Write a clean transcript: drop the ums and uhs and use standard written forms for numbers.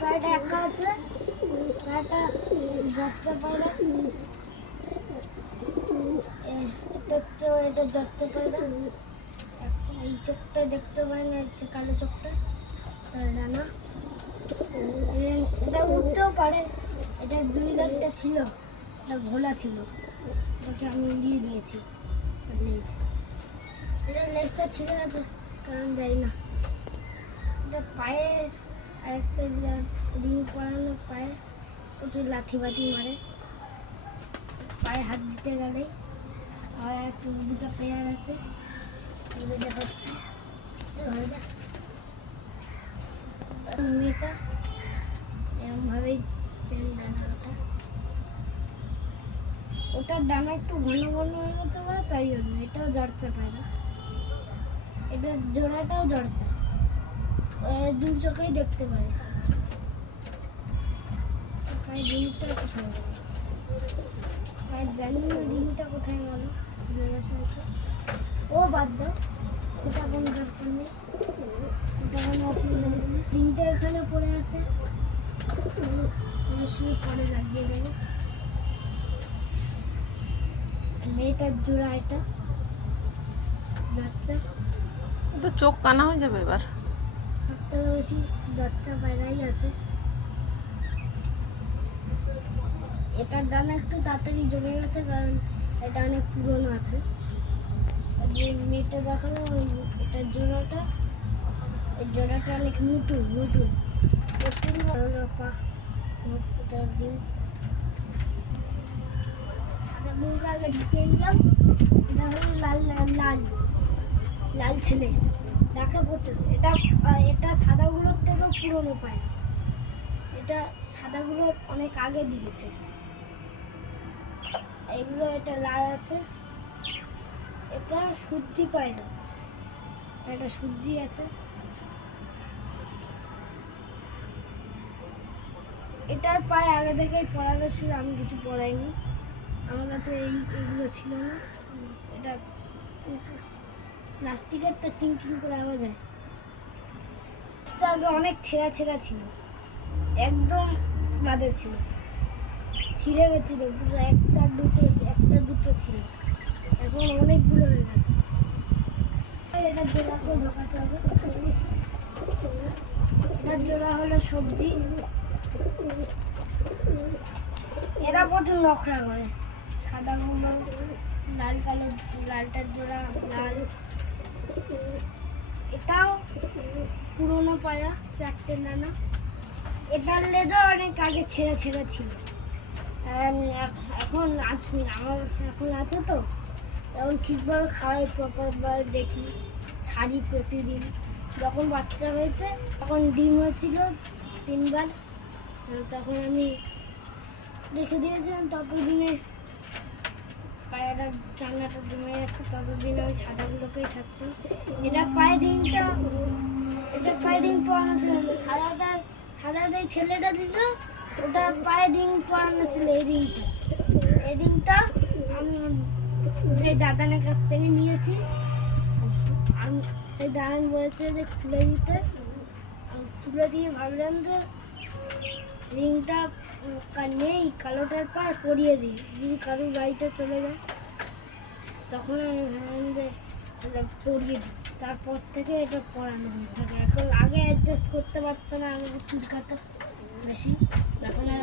পায়টা একা আছে, পায়টা ধরতে পারে, এটা ধরতে পারে, এই চোখটা দেখতে পায় না, কালো চোখটা ডানা। এটা উঠতেও পারে, এটা দুই দাঁতটা ছিল, এটা ঘোলা ছিল, এটাকে আমি উড়িয়ে দিয়েছি লেজ। এটা লেজটা ছিঁড়ে গেছে, কারণ যাই না। এটা পায়ের আরেকটা রিং পরানো, পায়ে প্রচুর লাথি বাতি মারে, পায়ে হাত দিতে গেলেই। আর একটা দুটো পেয়ার আছে, দেখাচ্ছে মেয়েটা এরকমভাবেই সেম ডানা। ওটার ডানা একটু ঘন ঘন হয়ে গেছে বলে তাই জন্য এটাও জড়তে পায় না। এটা জোড়াটাও জড়ছে, দূর চোখেই দেখতে পায়। পায়ের রিংটা কোথায় গেল, পায়ের জানি না রিংটা কোথায় গেল, ভুলে গেছে হয়তো। ও বাদ দাও, ওটা কোনো দরকার নেই, ওটা কোনো অসুবিধা নেই। রিংটা এখানে পড়ে আছে, পরে লাগিয়ে দেবো। মেয়েটার জোড়া এটা যাচ্ছে, তো চোখ কানা হয়ে যাবে এবার। সব থেকে বেশি যাত্রা বাইরেই আছে। এটার ডানা একটু তাড়াতাড়ি জমে গেছে, কারণ এটা অনেক পুরনো আছে। যে মেয়েটা দেখানো, এটার জোড়াটা, এই জোড়াটা অনেক নতুন নতুন নতুন সাদা মুখ আগে ঢুকিয়ে নিলাম। এটা হলো লাল লাল লাল ছেলে, দেখা প্রচুর। এটা সাদাগুলোর থেকেও পুরনো পায়, এটা সাদাগুলোর অনেক আগে দিয়েছে। এগুলো এটা লাল আছে, এটা সূর্যি পায় না, এটা সূর্যি আছে। এটার পায়ে আগে থেকেই পড়ানো ছিল, আমি কিছু পড়াইনি, আমার কাছে এইগুলো ছিল না। এটা প্লাস্টিকের তো চিং চিং করে আওয়াজ হয়। আগে অনেক ছেঁড়া ছেঁড়া ছিল, একদম বাদে ছিল, ছিঁড়ে গেছিল পুরো, একটা দুটো ছিল, এখন অনেকগুলো হয়ে গেছে। এটার জোড়াকেও ঢোকাতে হবে। এটার জোড়া হলো সবজি, এরা প্রচুর নখরা করে, সাদাগুলো লাল কালো, লালটার জোড়া লাল। এটাও পুরোনো পায়রা, চারটে ডানা। এটার লেজও অনেক আগে ছেঁড়া ছেঁড়া ছিল, এখন আমার এখন আছে তো, এখন ঠিকভাবে খাওয়াই, প্রপারভাবে দেখি, ছাড়ি প্রতিদিন। যখন বাচ্চা হয়েছে তখন ডিম হয়েছিল 3 বার, তখন আমি রেখে দিয়েছিলাম। ততদিনে পায়রা ডানাটা জমে গেছে, ততদিন আমি সাদাগুলোকেই ছাড়তাম। এটা পায়ে রিংটা, এটা পায়ে রিং পরানো ছিল না, সাদাটা এই ছেলেটা দিল, ওটা পায়ে রিং পরানো ছিল। এই রিংটা আমি যে দাদানের কাছ থেকে নিয়েছি, আমি সেই দাদান বলেছে যে খুলে দিতে, খুলে দিয়ে ভাবলাম যে রিংটা নেই, কালোটার পায়ে পরিয়ে দিই, যদি কারোর বাড়িতে চলে যায় তখন আমি ভাবলাম যে পরিয়ে দিই। তারপর থেকে এটা পরানো হয়ে থাকে। এখন আগে অ্যাডজাস্ট করতে পারতো না, আমাকে চুলকাতো বেশি, এখন আর